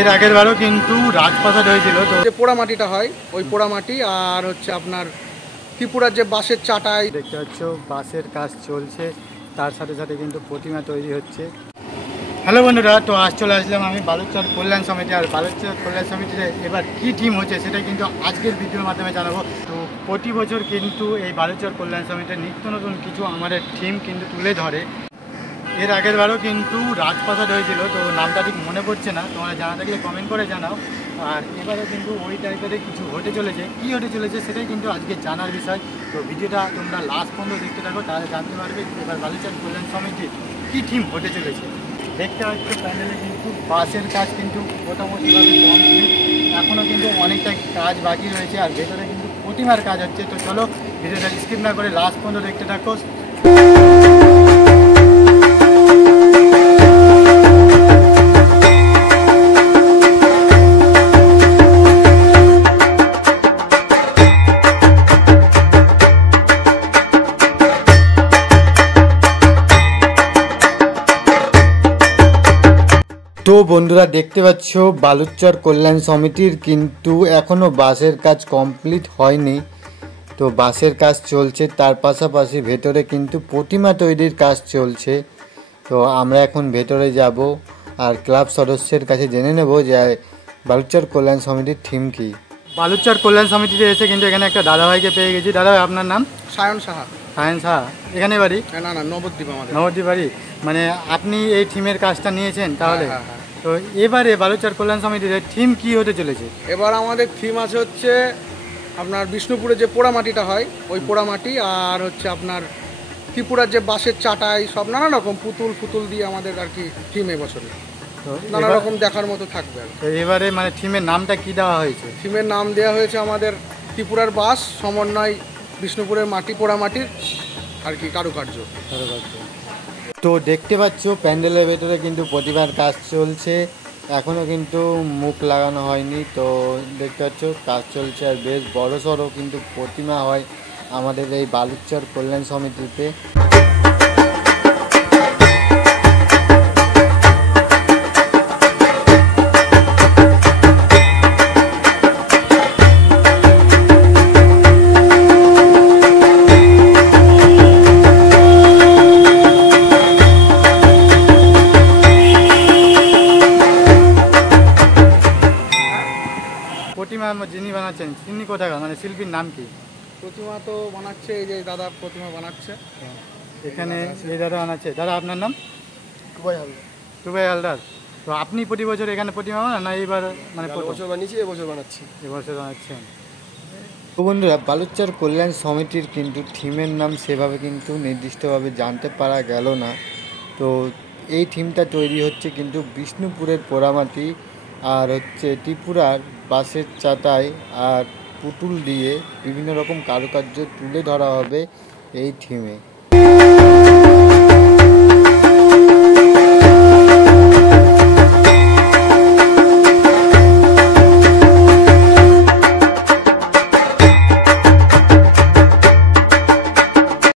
এর আগের বারও কিন্তু রাজপ্রাসাদ হয়েছিল। তো যে পোড়া মাটিটা হয় ওই পোড়া মাটি আর হচ্ছে আপনার ত্রিপুরার যে বাঁশের চাটাই দেখতে পাচ্ছ বাসের কাজ চলছে, তার সাথে সাথে কিন্তু প্রতিমা তৈরি হচ্ছে। হ্যালো বন্ধুরা, তো আজ চলে আসলাম আমি বালুচর কল্যাণ সমিতি। আর বালুচর কল্যাণ সমিতিতে এবার কি টিম হচ্ছে সেটা কিন্তু আজকের ভিডিওর মাধ্যমে জানাবো। তো প্রতি বছর কিন্তু এই বালুচর কল্যাণ সমিতির নিত্য নতুন কিছু আমাদের টিম কিন্তু তুলে ধরে। এর আগের বারও কিন্তু রাজপ্রাসাদ হয়েছিল, তো নামটা ঠিক মনে পড়ছে না, তোমরা জানা থাকলে কমেন্ট করে জানাও। আর এবারও কিন্তু ওই টাইপের কিছু হতে চলেছে, কী হতে চলেছে সেটাই কিন্তু আজকে জানার বিষয়। তো ভিডিওটা তোমরা লাস্ট পর্যন্ত দেখতে থাকো, তাহলে জানতে পারবে এবার বালুচর কল্যাণ সমিতির কী টিম হতে চলেছে। দেখতে পাচ্ছি প্যান্ডেলে কিন্তু বাসের কাজ কিন্তু মোটামুটিভাবে কমপ্লিট, এখনও কিন্তু অনেকটা কাজ বাকি রয়েছে। আর ভেতরে কিন্তু প্রতিমার কাজ হচ্ছে। তো চলো ভিডিওটা স্কিপ না করে লাস্ট পর্যন্ত দেখতে থাকো। তো বন্ধুরা দেখতে পাচ্ছ বালুচর কল্যাণ সমিতির কিন্তু এখনও বাসের কাজ কমপ্লিট হয়নি। তো বাসের কাজ চলছে, তার পাশাপাশি ভেতরে কিন্তু প্রতিমা তৈরির কাজ চলছে। তো আমরা এখন ভেতরে যাব আর ক্লাব সদস্যের কাছে জেনে নেব যে বালুচর কল্যাণ সমিতির থিম কী। বালুচর কল্যাণ সমিতিতে এসে কিন্তু এখানে একটা দাদাভাইকে পেয়ে গেছি। দাদা আপনার নাম? সায়ন সাহা। সায়ন সাহা, এখানে বাড়ি? না না, নবদ্বীপ আমাদের। নবদ্বীপ বাড়ি। মানে আপনি এই থিমের কাজটা নিয়েছেন তাহলে? তো এবারে বালুচর কল্যাণ সমিতির থিম কি হতে চলেছে? এবার আমাদের থিম আছে হচ্ছে আপনার বিষ্ণুপুরে যে পোড়া মাটিটা হয় ওই পোড়া মাটি আর হচ্ছে আপনার ত্রিপুরার যে বাঁশের চাটাই সব নানা রকম পুতুল দিয়ে আমাদের আর কি থিম এবছরে নানা রকম দেখার মতো থাকবে। তো এবারে মানে থিমের নামটা কি দেওয়া হয়েছে? থিমের নাম দেওয়া হয়েছে আমাদের ত্রিপুরার বাঁশ সমন্বয় বিষ্ণুপুরের মাটি পোড়া মাটির আর কি কারুকার্য। তো দেখতে পাচ্ছ প্যান্ডেলের ভেতরে কিন্তু প্রতিমার কাজ চলছে, এখনও কিন্তু মুখ লাগানো হয়নি। তো দেখতে পাচ্ছ কাজ চলছে, আর বেশ বড় সড়ো কিন্তু প্রতিমা হয় আমাদের এই বালুচর কল্যাণ সমিতিতে। প্রতিমা যিনি বানাচ্ছেন তিনি কোথাকার, মানে শিল্পীর নাম কি? প্রতিমা তো বানাচ্ছে এই যে দাদা প্রতিমা বানাচ্ছে এখানে, এই দাদা বানাচ্ছে। দাদা আপনার নাম? টুবাই হালদার। টুবাই হালদার। তো আপনি প্রতি বছর এখানে প্রতিমা বানান না এইবার? মানে বছর বানিয়েছি, এবছর বানাচ্ছি। এবছর বানাচ্ছেন। তো বন্ধুরা বালুচর কল্যাণ সমিতির কিন্তু থিমের নাম সেভাবে কিন্তু নির্দিষ্টভাবে জানতে পারা গেল না। তো এই থিমটা তৈরি হচ্ছে কিন্তু বিষ্ণুপুরের পোড়ামাটি আর হচ্ছে ত্রিপুরার বাঁশের চাটাই আর পুতুল দিয়ে বিভিন্ন রকম কারুকার্য তুলে ধরা হবে এই থিমে।